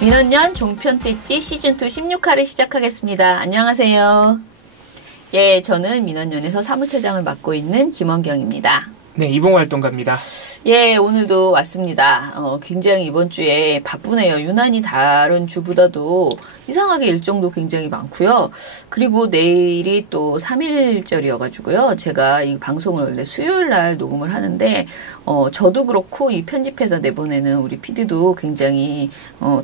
민원연 종편대지 시즌2 16화를 시작하겠습니다. 안녕하세요. 예, 저는 민원연에서 사무처장을 맡고 있는 김원경입니다. 네, 이봉활동가입니다. 예, 오늘도 왔습니다. 굉장히 이번 주에 바쁘네요. 유난히 다른 주보다도 이상하게 일정도 굉장히 많고요. 그리고 내일이 또 3.1절이어가지고요. 제가 이 방송을 원래 수요일 날 녹음을 하는데 저도 그렇고 이 편집해서 내보내는 우리 PD도 굉장히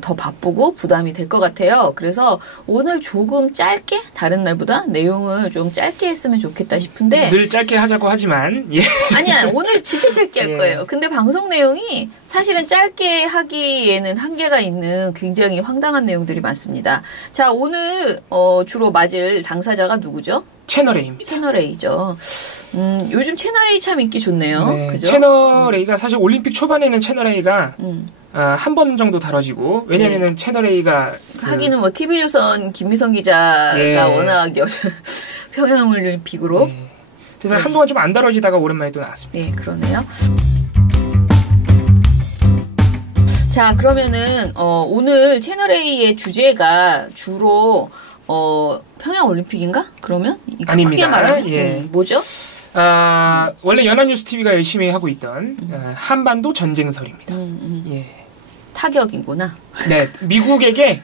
더 바쁘고 부담이 될 것 같아요. 그래서 오늘 조금 짧게 다른 날보다 내용을 좀 짧게 했으면 좋겠다 싶은데 늘 짧게 하자고 하지만 예. 아니야, 오늘 진짜 짧게 할 거예요. 근데 방송 내용이 사실은 짧게 하기에는 한계가 있는 굉장히 황당한 내용들이 많습니다. 자, 오늘 주로 맞을 당사자가 누구죠? 채널A입니다. 채널A죠. 요즘 채널A 참 인기 좋네요. 네, 그죠? 채널A가 사실 올림픽 초반에는 채널A가 한 번 정도 다뤄지고, 왜냐면은 채널A가 하기는 뭐 TV조선 김미성 기자가 워낙 평양올림픽으로 그래서 한동안 좀 안 다뤄지다가 오랜만에 또 나왔습니다. 네, 그러네요. 자, 그러면은 오늘 채널A의 주제가 주로 평양올림픽인가? 그러면? 아닙니다. 크게 말하면? 예. 뭐죠? 원래 연합뉴스TV가 열심히 하고 있던 한반도 전쟁설입니다. 예. 타격이구나. 네, 미국에게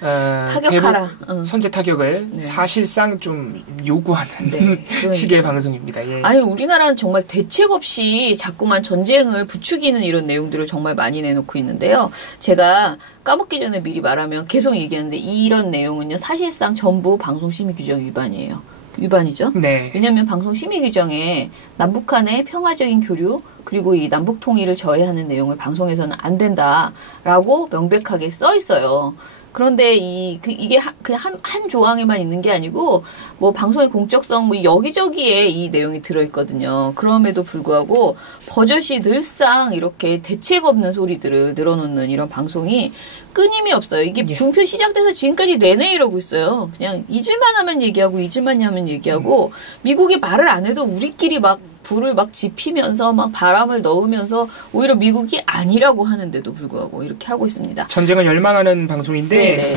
타격하라. 선제 타격을 사실상 좀 요구하는 식의 방송입니다. 예. 아니, 우리나라는 정말 대책 없이 자꾸만 전쟁을 부추기는 이런 내용들을 정말 많이 내놓고 있는데요. 제가 까먹기 전에 미리 말하면 계속 얘기하는데 이런 내용은요, 사실상 전부 방송심의규정 위반이에요. 위반이죠. 네. 왜냐하면 방송심의규정에 남북한의 평화적인 교류 그리고 이 남북 통일을 저해하는 내용을 방송에서는 안 된다라고 명백하게 써 있어요. 그런데 이게 그냥 한 조항에만 있는 게 아니고 뭐 방송의 공적성 뭐 여기저기에 이 내용이 들어있거든요. 그럼에도 불구하고 버젓이 늘상 이렇게 대책 없는 소리들을 늘어놓는 이런 방송이 끊임이 없어요. 이게 종편 시작돼서 지금까지 내내 이러고 있어요. 그냥 잊을만 하면 얘기하고 잊을만 하면 얘기하고 미국이 말을 안 해도 우리끼리 막 불을 막 지피면서 막 바람을 넣으면서 오히려 미국이 아니라고 하는데도 불구하고 이렇게 하고 있습니다. 전쟁을 열망하는 방송인데 네네.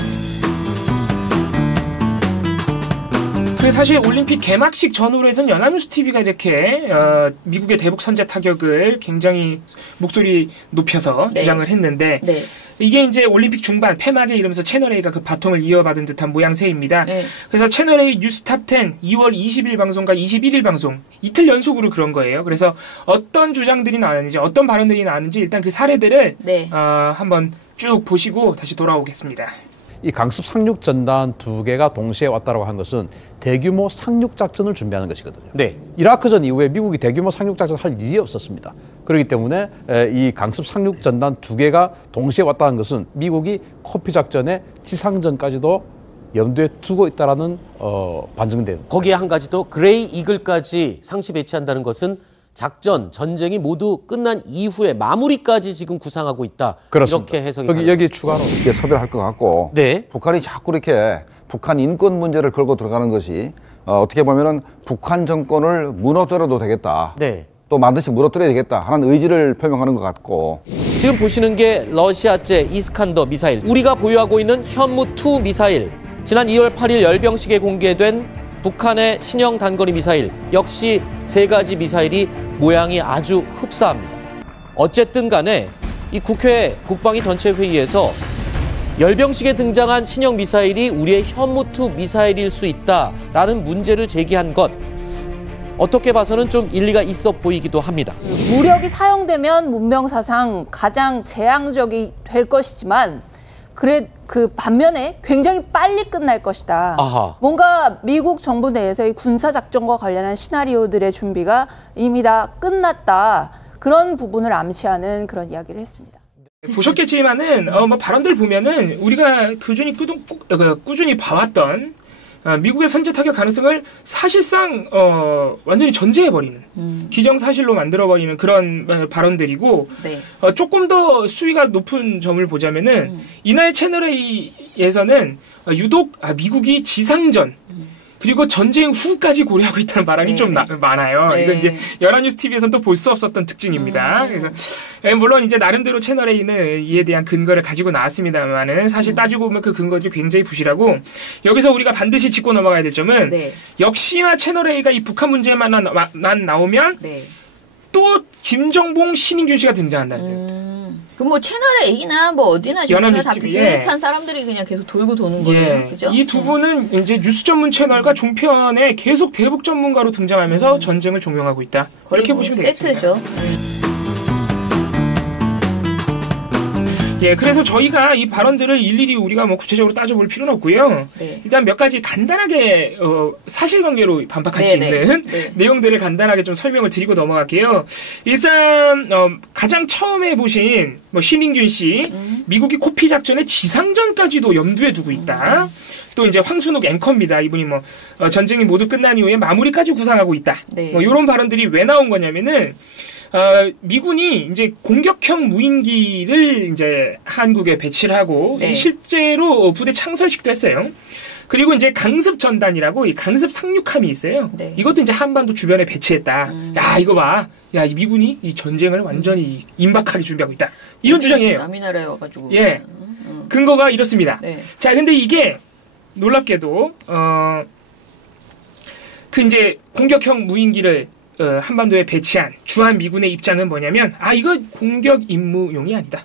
그 사실 올림픽 개막식 전후로 해서는 연합뉴스TV가 이렇게 미국의 대북 선제 타격을 굉장히 목소리 높여서 주장을 했는데 이게 이제 올림픽 중반 폐막에 이르면서 채널A가 그 바통을 이어받은 듯한 모양새입니다. 그래서 채널A 뉴스탑10 2월 20일 방송과 21일 방송 이틀 연속으로 그런 거예요. 그래서 어떤 주장들이 나왔는지 어떤 발언들이 나왔는지 일단 그 사례들을 한번 쭉 보시고 다시 돌아오겠습니다. 이 강습 상륙 전단 2개가 동시에 왔다라고 한 것은 대규모 상륙 작전을 준비하는 것이거든요. 네. 이라크전 이후에 미국이 대규모 상륙 작전을 할 일이 없었습니다. 그렇기 때문에 이 강습 상륙 전단 2개가 동시에 왔다는 것은 미국이 코피 작전의 지상전까지도 염두에 두고 있다라는 반증돼요. 거기에 한 가지 더 그레이 이글까지 상시 배치한다는 것은 작전, 전쟁이 모두 끝난 이후에 마무리까지 지금 구상하고 있다. 그렇습니다. 이렇게 해석이 여기 추가로 이게 소비를 할 것 같고 북한이 자꾸 이렇게 북한 인권 문제를 걸고 들어가는 것이 어떻게 보면은 북한 정권을 무너뜨려도 되겠다. 또 반드시 무너뜨려야 되겠다 하는 의지를 표명하는 것 같고 지금 보시는 게 러시아제 이스칸더 미사일, 우리가 보유하고 있는 현무2 미사일, 지난 2월 8일 열병식에 공개된 북한의 신형 단거리 미사일, 역시 3가지 미사일이 모양이 아주 흡사합니다. 어쨌든 간에 이 국회 국방위 전체회의에서 열병식에 등장한 신형 미사일이 우리의 현무2 미사일일 수 있다라는 문제를 제기한 것, 어떻게 봐서는 좀 일리가 있어 보이기도 합니다. 무력이 사용되면 문명사상 가장 재앙적이 될 것이지만 그 반면에 굉장히 빨리 끝날 것이다. 뭔가 미국 정부 내에서의 군사작전과 관련한 시나리오들의 준비가 이미 다 끝났다. 그런 부분을 암시하는 그런 이야기를 했습니다. 보셨겠지만은 뭐 발언들 보면은 우리가 꾸준히 봐왔던 미국의 선제 타격 가능성을 사실상 완전히 전제해버리는 기정사실로 만들어버리는 그런 발언들이고 조금 더 수위가 높은 점을 보자면은 이날 채널A에서는 유독 미국이 지상전 그리고 전쟁 후까지 고려하고 있다는 바람이 네. 좀 많아요. 네. 이거 이제 연합뉴스 TV에서는 또 볼 수 없었던 특징입니다. 그래서 물론 이제 나름대로 채널A는 이에 대한 근거를 가지고 나왔습니다만은 사실 따지고 보면 그 근거들이 굉장히 부실하고 여기서 우리가 반드시 짚고 넘어가야 될 점은 네. 역시나 채널A가 이 북한 문제만 나오면 네. 또 김정봉, 신인균 씨가 등장한다는 거예요. 그럼 뭐 채널A나 뭐 어디나 전부 다 비슷한 사람들이 그냥 계속 돌고 도는 거예요. 그죠? 이 두 분은 이제 뉴스 전문 채널과 종편에 계속 대북 전문가로 등장하면서 전쟁을 종용하고 있다. 이렇게 뭐 보시면 되겠습니다. 세트죠. 예, 그래서 저희가 이 발언들을 일일이 우리가 뭐 구체적으로 따져볼 필요는 없고요. 네. 일단 몇 가지 간단하게 사실관계로 반박할 수 있는 내용들을 간단하게 좀 설명을 드리고 넘어갈게요. 일단 가장 처음에 보신 뭐 신인균 씨, 미국이 코피 작전의 지상전까지도 염두에 두고 있다. 또 이제 황순욱 앵커입니다. 이분이 뭐 전쟁이 모두 끝난 이후에 마무리까지 구상하고 있다. 네. 뭐 이런 발언들이 왜 나온 거냐면은. 미군이 이제 공격형 무인기를 이제 한국에 배치를 하고 네. 실제로 부대 창설식도 했어요. 그리고 이제 강습 전단이라고 이 강습 상륙함이 있어요. 네. 이것도 이제 한반도 주변에 배치했다. 야, 이거 봐. 야, 이 미군이 이 전쟁을 완전히 임박하게 준비하고 있다. 이런 주장이에요. 남이 나라에 와가지고. 예. 근거가 이렇습니다. 네. 자, 근데 이게 놀랍게도 그 이제 공격형 무인기를 한반도에 배치한 주한 미군의 입장은 뭐냐면 이거 공격 임무용이 아니다.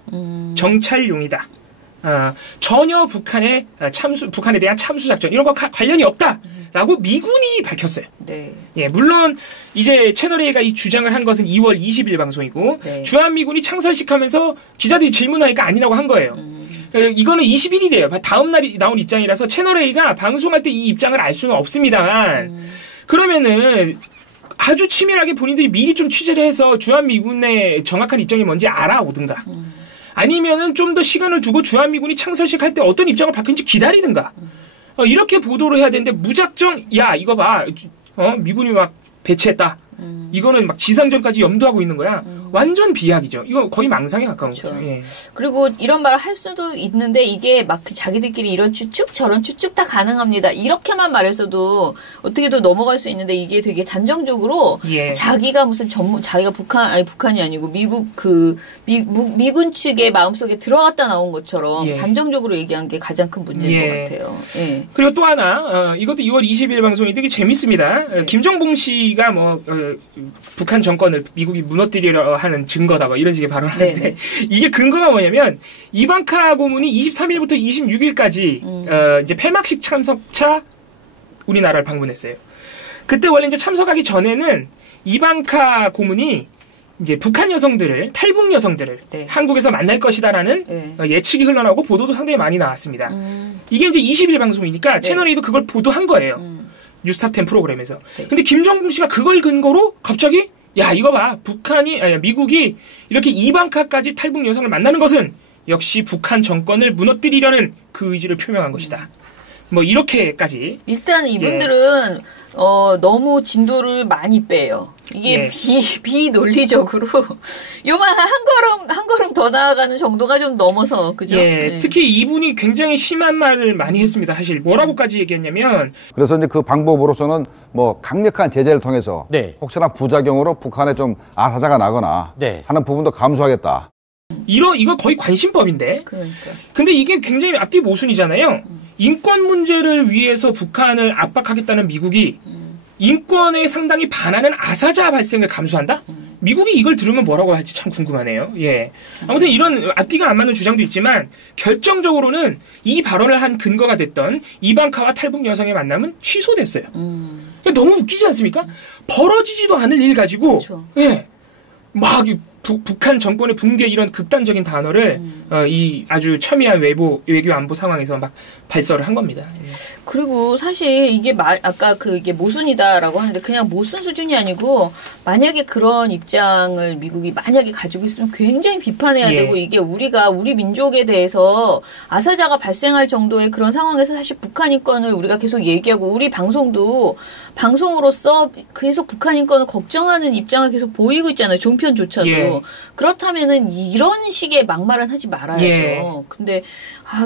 정찰용이다. 전혀 북한에 대한 참수 작전 이런 거 관련이 없다라고 미군이 밝혔어요. 네. 예, 물론 이제 채널A가 이 주장을 한 것은 2월 20일 방송이고 네. 주한 미군이 창설식 하면서 기자들이 질문하니까 아니라고 한 거예요. 이거는 21일이에요. 다음 날이 나온 입장이라서 채널A가 방송할 때 이 입장을 알 수는 없습니다만 그러면은 아주 치밀하게 본인들이 미리 좀 취재를 해서 주한미군의 정확한 입장이 뭔지 알아오든가 아니면은 좀 더 시간을 두고 주한미군이 창설식 할 때 어떤 입장을 밝힌지 기다리든가 이렇게 보도를 해야 되는데 무작정 야 이거 봐 미군이 막 배치했다 이거는 막 지상전까지 염두하고 있는 거야. 완전 비약이죠. 이거 거의 망상에 가까운 그렇죠. 거죠. 예. 그리고 이런 말을 할 수도 있는데 이게 막 자기들끼리 이런 추측 저런 추측 다 가능합니다. 이렇게만 말했어도 어떻게든 넘어갈 수 있는데 이게 되게 단정적으로 자기가 무슨 자기가 북한이 아니고 미군 측의 마음속에 들어갔다 나온 것처럼 단정적으로 얘기한 게 가장 큰 문제인 것 같아요. 예. 그리고 또 하나 이것도 2월 20일 방송이 되게 재밌습니다. 네. 김정봉 씨가 뭐 북한 정권을 미국이 무너뜨리려 하는 증거다 뭐 이런 식의 발언을 하는데 이게 근거가 뭐냐면 이방카 고문이 23일부터 26일까지 이제 폐막식 참석차 우리나라를 방문했어요. 그때 원래 이제 참석하기 전에는 이방카 고문이 이제 북한 여성들을 탈북 여성들을 한국에서 만날 것이다라는 예측이 흘러나오고 보도도 상당히 많이 나왔습니다. 이게 이제 20일 방송이니까 채널A도 그걸 보도한 거예요. 뉴스탑 10 프로그램에서. 근데 김정봉 씨가 그걸 근거로 갑자기 야 이거 봐 미국이 이렇게 이방카까지 탈북 여성을 만나는 것은 역시 북한 정권을 무너뜨리려는 그 의지를 표명한 것이다. 뭐 이렇게까지. 일단 이분들은 너무 진도를 많이 빼요. 이게 비논리적으로 요만 한 걸음 더 나아가는 정도가 좀 넘어서 그죠? 특히 이분이 굉장히 심한 말을 많이 했습니다. 사실 뭐라고까지 얘기했냐면 그래서 이제 그 방법으로서는 뭐 강력한 제재를 통해서 혹시나 부작용으로 북한에 좀 아사자가 나거나 하는 부분도 감수하겠다. 이거 거의 관심법인데. 그러니까. 근데 이게 굉장히 앞뒤 모순이잖아요. 인권 문제를 위해서 북한을 압박하겠다는 미국이 인권에 상당히 반하는 아사자 발생을 감수한다? 미국이 이걸 들으면 뭐라고 할지 참 궁금하네요. 예. 아무튼 이런 앞뒤가 안 맞는 주장도 있지만 결정적으로는 이 발언을 한 근거가 됐던 이방카와 탈북 여성의 만남은 취소됐어요. 너무 웃기지 않습니까? 벌어지지도 않을 일 가지고 막 북한 정권의 붕괴 이런 극단적인 단어를 이 아주 첨예한 외교 안보 상황에서 막 발설을 한 겁니다. 그리고 사실 이게 아까 이게 모순이다라고 하는데 그냥 모순 수준이 아니고 만약에 그런 입장을 미국이 만약에 가지고 있으면 굉장히 비판해야 되고 이게 우리 민족에 대해서 아사자가 발생할 정도의 그런 상황에서 사실 북한 인권을 우리가 계속 얘기하고 우리 방송도 방송으로서 계속 북한 인권을 걱정하는 입장을 계속 보이고 있잖아요. 종편조차도. 그렇다면은 이런 식의 막말은 하지 말아야죠. 예. 근데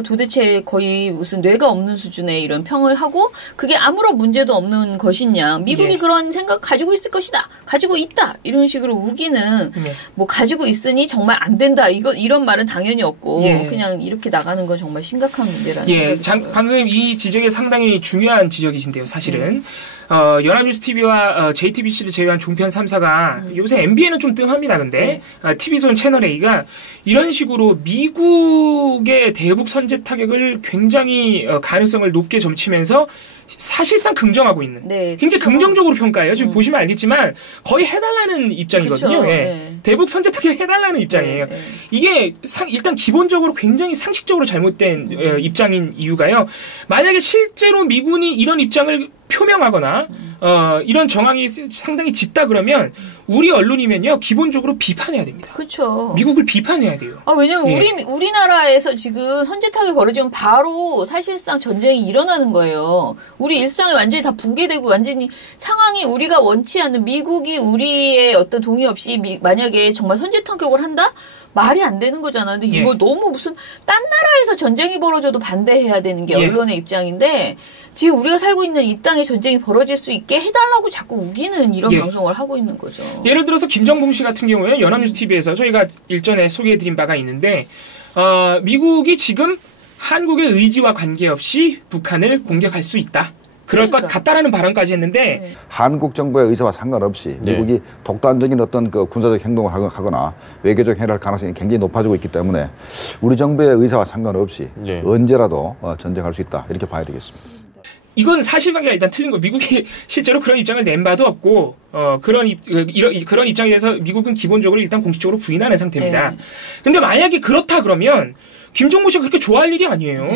도대체 거의 무슨 뇌가 없는 수준의 이런 평을 하고 그게 아무런 문제도 없는 것이냐. 미국이 그런 생각 가지고 있을 것이다. 가지고 있다. 이런 식으로 우기는 뭐 가지고 있으니 정말 안 된다. 이런 말은 당연히 없고 그냥 이렇게 나가는 건 정말 심각한 문제라는 생각이 방금 이 지적이 상당히 중요한 지적이신데요. 사실은. 연합뉴스 TV와 JTBC를 제외한 종편 3사가 요새 MBN은 좀 뜸합니다. 근데 TV존 채널A가 이런 식으로 미국의 대북 선제 타격을 굉장히 가능성을 높게 점치면서 사실상 긍정하고 있는 굉장히 긍정적으로 평가해요. 지금 보시면 알겠지만 거의 해달라는 입장이거든요. 대북 선제 타격 해달라는 입장이에요. 이게 일단 기본적으로 굉장히 상식적으로 잘못된 입장인 이유가요. 만약에 실제로 미군이 이런 입장을 표명하거나 이런 정황이 상당히 짙다 그러면 우리 언론이면요 기본적으로 비판해야 됩니다. 그렇죠. 미국을 비판해야 돼요. 왜냐면 우리나라에서 지금 선제 타격이 벌어지면 바로 사실상 전쟁이 일어나는 거예요. 우리 일상이 완전히 다 붕괴되고 완전히 상황이 우리가 원치 않는 미국이 우리의 어떤 동의 없이 만약에 정말 선제 타격을 한다? 말이 안 되는 거잖아. 근데 이거 너무 무슨 딴 나라에서 전쟁이 벌어져도 반대해야 되는 게 언론의 입장인데 지금 우리가 살고 있는 이 땅에 전쟁이 벌어질 수 있게 해달라고 자꾸 우기는 이런 방송을 하고 있는 거죠. 예를 들어서 김정봉 씨 같은 경우에 연합뉴스 TV에서 저희가 일전에 소개해드린 바가 있는데 미국이 지금 한국의 의지와 관계없이 북한을 공격할 수 있다. 그럴 것 같다라는 발언까지 했는데 한국 정부의 의사와 상관없이 미국이 독단적인 어떤 그 군사적 행동을 하거나 외교적 행위를 할 가능성이 굉장히 높아지고 있기 때문에 우리 정부의 의사와 상관없이 언제라도 전쟁할 수 있다 이렇게 봐야 되겠습니다. 이건 사실관계가 일단 틀린 거. 미국이 실제로 그런 입장을 낸 바도 없고 그런 입장에 대해서 미국은 기본적으로 일단 공식적으로 부인하는 상태입니다. 근데 만약에 그렇다 그러면 김정모 씨가 그렇게 좋아할 일이 아니에요.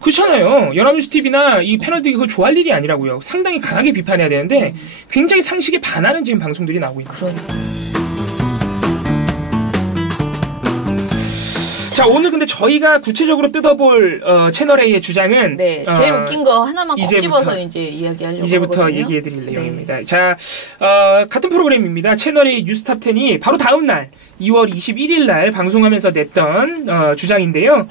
그렇잖아요. 연합뉴스 TV나 이 패널들이 그걸 좋아할 일이 아니라고요. 상당히 강하게 비판해야 되는데 굉장히 상식에 반하는 지금 방송들이 나오고 있는 거예요. 자, 오늘 근데 저희가 구체적으로 뜯어볼 채널A의 주장은 제일 웃긴 거 하나만 꼭 집어서 이제 이야기하려고 이제부터 하거든요. 얘기해드릴 내용입니다. 자, 같은 프로그램입니다. 채널A 뉴스탑 10이 바로 다음 날 2월 21일 날 방송하면서 냈던 주장인데요.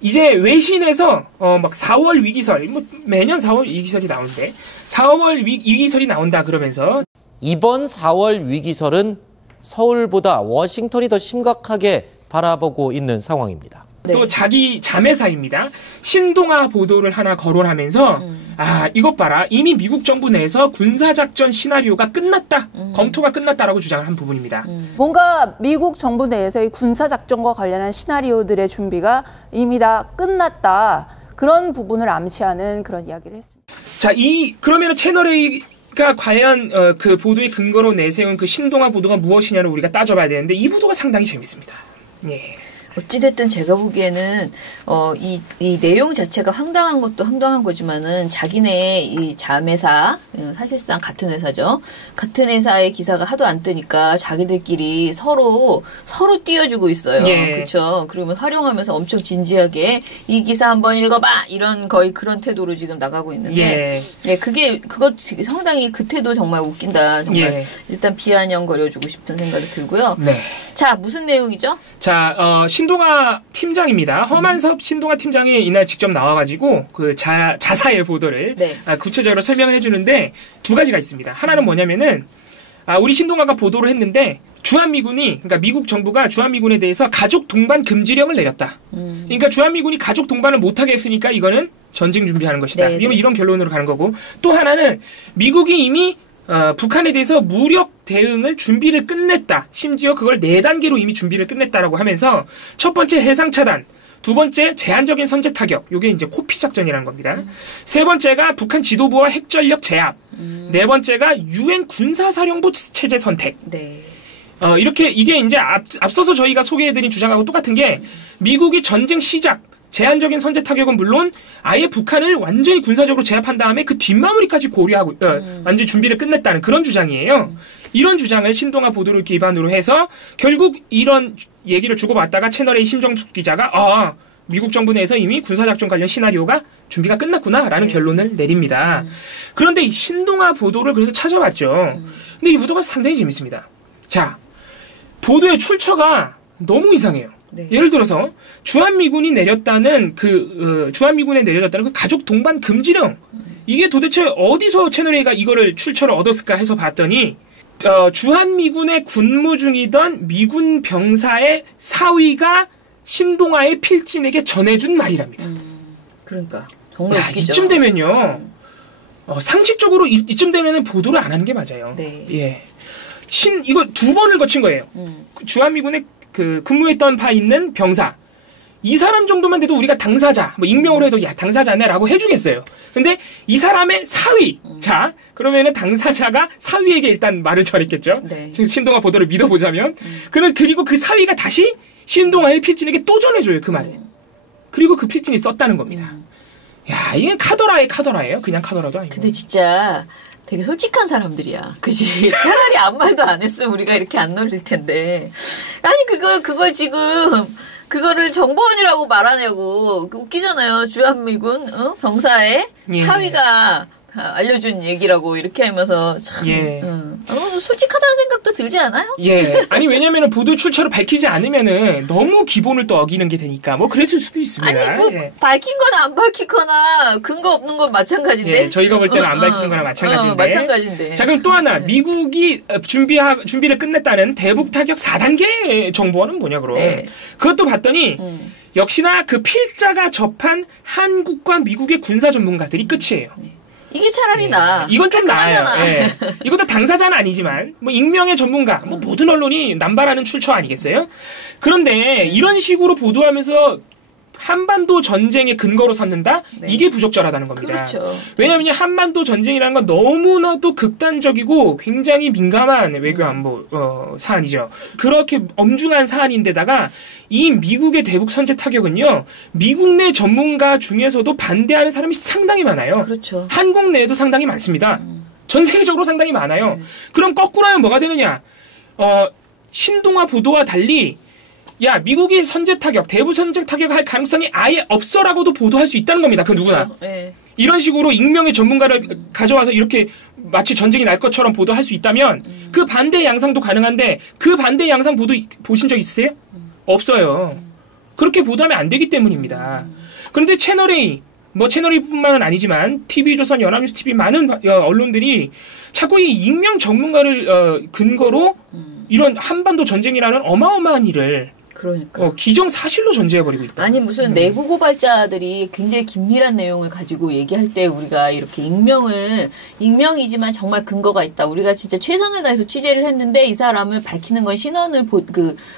이제 외신에서 막 4월 위기설, 뭐 매년 4월 위기설이 나오는데 4월 위기설이 나온다 그러면서 이번 4월 위기설은 서울보다 워싱턴이 더 심각하게 바라보고 있는 상황입니다. 또 자기 자매사입니다. 신동아 보도를 하나 거론하면서 이것 봐라. 이미 미국 정부 내에서 군사작전 시나리오가 끝났다. 검토가 끝났다라고 주장을 한 부분입니다. 뭔가 미국 정부 내에서 이 군사작전과 관련한 시나리오들의 준비가 이미 다 끝났다. 그런 부분을 암시하는 그런 이야기를 했습니다. 자, 그러면은 채널A가 과연 그 보도의 근거로 내세운 그 신동아 보도가 무엇이냐를 우리가 따져봐야 되는데 이 보도가 상당히 재밌습니다. 어찌됐든 제가 보기에는 이 내용 자체가 황당한 것도 황당한 거지만은 자기네 이 자매사 사실상 같은 회사죠. 같은 회사의 기사가 하도 안 뜨니까 자기들끼리 서로 띄워주고 있어요. 그렇죠. 그러면 활용하면서 엄청 진지하게 이 기사 한번 읽어봐 이런 거의 그런 태도로 지금 나가고 있는데 그거 상당히 그 태도 정말 웃긴다. 정말 일단 비아냥거려주고 싶은 생각이 들고요. 자, 무슨 내용이죠? 자, 신동아 팀장입니다. 허만섭 신동아 팀장이 이날 직접 나와가지고 그 자사의 보도를 구체적으로 설명을 해주는데 두 가지가 있습니다. 하나는 뭐냐면은 우리 신동아가 보도를 했는데 주한미군이 그러니까 미국 정부가 주한미군에 대해서 가족 동반 금지령을 내렸다. 그러니까 주한미군이 가족 동반을 못하게 했으니까 이거는 전쟁 준비하는 것이다. 이런 결론으로 가는 거고 또 하나는 미국이 이미 북한에 대해서 무력 대응을 준비를 끝냈다. 심지어 그걸 4단계로 이미 준비를 끝냈다라고 하면서 첫 번째 해상 차단, 두 번째 제한적인 선제 타격, 요게 이제 코피 작전이라는 겁니다. 세 번째가 북한 지도부와 핵전력 제압, 네 번째가 유엔 군사사령부 체제 선택. 이렇게 이게 이제 앞서서 저희가 소개해드린 주장하고 똑같은 게 미국이 전쟁 시작. 제한적인 선제 타격은 물론 아예 북한을 완전히 군사적으로 제압한 다음에 그 뒷마무리까지 고려하고 완전히 준비를 끝냈다는 그런 주장이에요. 이런 주장을 신동아 보도를 기반으로 해서 결국 이런 얘기를 주고받다가 채널A 심정숙 기자가 미국 정부 내에서 이미 군사작전 관련 시나리오가 준비가 끝났구나라는 결론을 내립니다. 그런데 이 신동아 보도를 그래서 찾아봤죠. 근데 이 보도가 상당히 재밌습니다. 자, 보도의 출처가 너무 이상해요. 네. 예를 들어서 주한미군이 내렸다는 주한미군에 내려졌다는 그 가족 동반 금지령. 이게 도대체 어디서 채널A가 이거를 출처를 얻었을까 해서 봤더니 주한미군에 군무 중이던 미군 병사의 사위가 신동아의 필진에게 전해준 말이랍니다. 그러니까 정말 웃기죠. 이쯤 되면요. 상식적으로 이쯤 되면은 보도를 안 하는 게 맞아요. 네. 예. 이거 2번을 거친 거예요. 주한미군에 근무했던 바 있는 병사. 이 사람 정도만 돼도 우리가 당사자, 뭐 익명으로 해도 야 당사자네라고 해주겠어요. 근데 이 사람의 사위, 자 그러면은 당사자가 사위에게 일단 말을 전했겠죠. 네. 지금 신동아 보도를 믿어보자면, 그리고 그 사위가 다시 신동아의 필진에게 또 전해줘요 그 말. 그리고 그 필진이 썼다는 겁니다. 야 이게 카더라예요. 그냥 카더라도 아니고. 근데 진짜 되게 솔직한 사람들이야. 그지? 차라리 아무 말도 안 했으면 우리가 이렇게 안 놀릴 텐데. 아니 그걸 지금. 그거를 정보원이라고 말하냐고. 웃기잖아요. 주한미군 병사의 사위가 알려준 얘기라고 이렇게 하면서 참 솔직하다는 생각도 들지 않아요? 예. 아니 왜냐면은 보도 출처를 밝히지 않으면은 너무 기본을 또 어기는 게 되니까 뭐 그랬을 수도 있습니다. 아니 밝힌거나 안 밝히거나 근거 없는 건 마찬가지인데. 예. 저희가 볼 때는 안 밝히는 거나 마찬가지인데. 마찬가지인데. 자 그럼 또 하나 미국이 준비를 끝냈다는 대북 타격 4단계 정보원은 뭐냐 그럼. 네. 그것도 봤더니 역시나 그 필자가 접한 한국과 미국의 군사 전문가들이 끝이에요. 이게 차라리 나아. 이건 좀 나아요. 예. 이것도 당사자는 아니지만 뭐 익명의 전문가, 뭐 모든 언론이 남발하는 출처 아니겠어요? 그런데 이런 식으로 보도하면서 한반도 전쟁의 근거로 삼는다? 네. 이게 부적절하다는 겁니다. 그렇죠. 왜냐하면 한반도 전쟁이라는 건 너무나도 극단적이고 굉장히 민감한 외교 안보 사안이죠. 그렇게 엄중한 사안인데다가 이 미국의 대북 선제 타격은요. 미국 내 전문가 중에서도 반대하는 사람이 상당히 많아요. 그렇죠. 한국 내에도 상당히 많습니다. 전 세계적으로 상당히 많아요. 그럼 거꾸로 하면 뭐가 되느냐. 신동아 보도와 달리 야 미국이 선제 타격, 대북 선제 타격할 가능성이 아예 없어라고도 보도할 수 있다는 겁니다. 그 누구나. 그렇죠. 네. 이런 식으로 익명의 전문가를 가져와서 이렇게 마치 전쟁이 날 것처럼 보도할 수 있다면 그 반대 양상도 가능한데 그 반대 양상 보신 적 있으세요? 없어요. 그렇게 보도하면 안 되기 때문입니다. 그런데 채널A, 뭐 채널A뿐만은 아니지만 TV조선, 연합뉴스TV 많은 언론들이 자꾸 이 익명 전문가를 근거로 이런 한반도 전쟁이라는 어마어마한 일을 그러니까. 기정사실로 전제해버리고 있다. 아니 무슨 내부 고발자들이 굉장히 긴밀한 내용을 가지고 얘기할 때 우리가 이렇게 익명이지만 정말 근거가 있다. 우리가 진짜 최선을 다해서 취재를 했는데 이 사람을 밝히는 건 신원을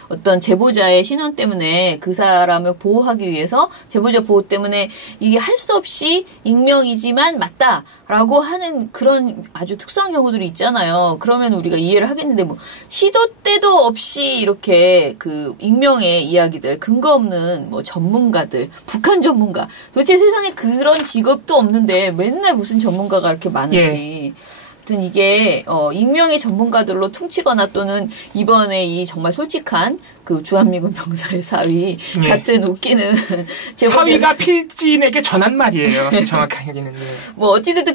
어떤 제보자의 신원 때문에 그 사람을 보호하기 위해서 제보자 보호 때문에 이게 할 수 없이 익명이지만 맞다라고 하는 그런 아주 특수한 경우들이 있잖아요. 그러면 우리가 이해를 하겠는데 뭐 시도 때도 없이 이렇게 그 익명의 이야기들, 근거 없는 뭐 전문가들, 북한 전문가. 도대체 세상에 그런 직업도 없는데 맨날 무슨 전문가가 이렇게 많은지. 예. 아무튼 이게 익명의 전문가들로 퉁치거나 또는 이번에 이 정말 솔직한 그 주한미군 병사의 사위 같은 웃기는 사위가 필진에게 전한 말이에요. 정확하게는. 뭐 어찌됐든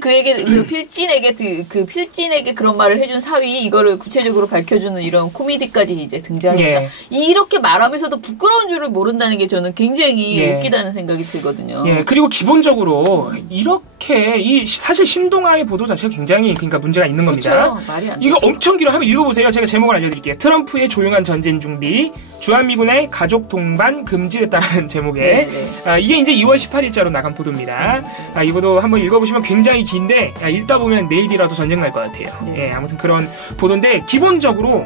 필진에게 그런 말을 해준 사위 이거를 구체적으로 밝혀주는 이런 코미디까지 이제 등장했다. 이렇게 말하면서도 부끄러운 줄을 모른다는 게 저는 굉장히 웃기다는 생각이 들거든요. 예. 그리고 기본적으로 이렇게 사실 신동아의 보도 자체가 굉장히 그러니까 문제가 있는 겁니다. 그렇죠. 말이 안 이거 되죠. 엄청 길어. 한번 읽어보세요. 제가 제목을 알려드릴게요. 트럼프의 조용한 전쟁 준비, 주한미군의 가족 동반 금지했다는 제목에 이게 이제 2월 18일자로 나간 보도입니다. 이것도 한번 읽어보시면 굉장히 긴데 읽다 보면 내일이라도 전쟁 날 것 같아요. 예, 아무튼 그런 보도인데 기본적으로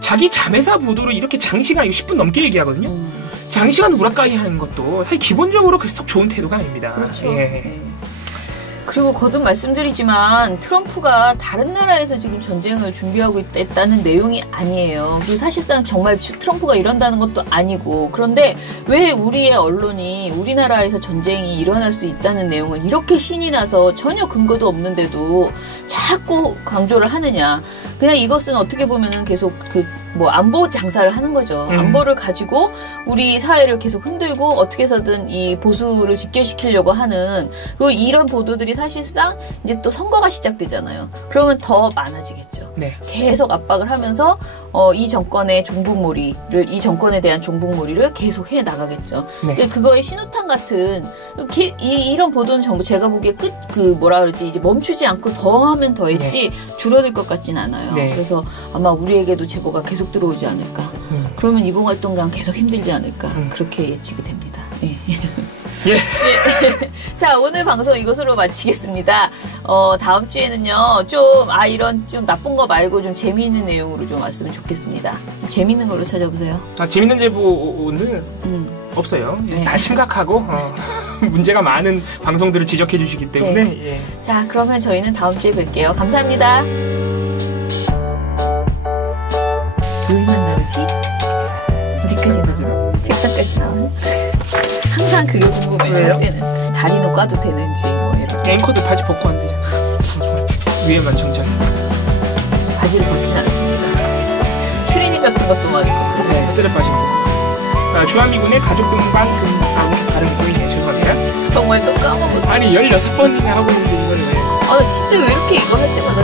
자기 자매사 보도를 이렇게 장시간 10분 넘게 얘기하거든요. 장시간 우라카이 하는 것도 사실 기본적으로 그렇게 썩 좋은 태도가 아닙니다. 그렇죠. 그리고 거듭 말씀드리지만 트럼프가 다른 나라에서 지금 전쟁을 준비하고 있다는 내용이 아니에요. 그리고 사실상 정말 트럼프가 이런다는 것도 아니고 그런데 왜 우리의 언론이 우리나라에서 전쟁이 일어날 수 있다는 내용을 이렇게 신이 나서 전혀 근거도 없는데도 자꾸 강조를 하느냐. 그냥 이것은 어떻게 보면은 계속 안보 장사를 하는 거죠. 안보를 가지고 우리 사회를 계속 흔들고 어떻게 해서든 이 보수를 집결시키려고 하는 그리고 이런 보도들이 사실상 이제 또 선거가 시작되잖아요. 그러면 더 많아지겠죠. 네. 계속 압박을 하면서 이 정권의 종북몰이를 이 정권에 대한 종북몰이를 계속 해 나가겠죠. 네. 그거의 신호탄 같은 이런 보도는 전부 제가 보기에 뭐라 그러지 이제 멈추지 않고 더 하면 더 했지 네. 줄어들 것 같진 않아요. 네. 그래서 아마 우리에게도 제보가 계속 들어오지 않을까. 그러면 이봉 활동가 계속 힘들지 않을까. 그렇게 예측이 됩니다. 예. 예. 자, 오늘 방송 이것으로 마치겠습니다. 다음 주에는요, 이런 좀 나쁜 거 말고 좀 재미있는 내용으로 좀 왔으면 좋겠습니다. 좀 재미있는 걸로 찾아보세요. 재미있는 제보는 없어요. 네. 다 심각하고, 문제가 많은 방송들을 지적해 주시기 때문에. 네. 예. 자, 그러면 저희는 다음 주에 뵐게요. 감사합니다. 여기만 나오지? 어디까지 나와? 책상까지 나와? 항상 그게 궁금해요. 할 때는 다리는 꽈도 되는지 뭐 이런. 앵커도 바지 벗고 안 되잖아. 위에만 정장. 바지를 벗진 않습니다. 추리닝 같은 것도 막 입고. 네, 쓰레빠진 거. 주한미군의 가족 등반 발음 보이네요. 죄송합니다. 정말 또 까먹고. 아니 16번이나 하고 있는데 이거를 왜? 나 진짜 왜 이렇게 이거 할 때마다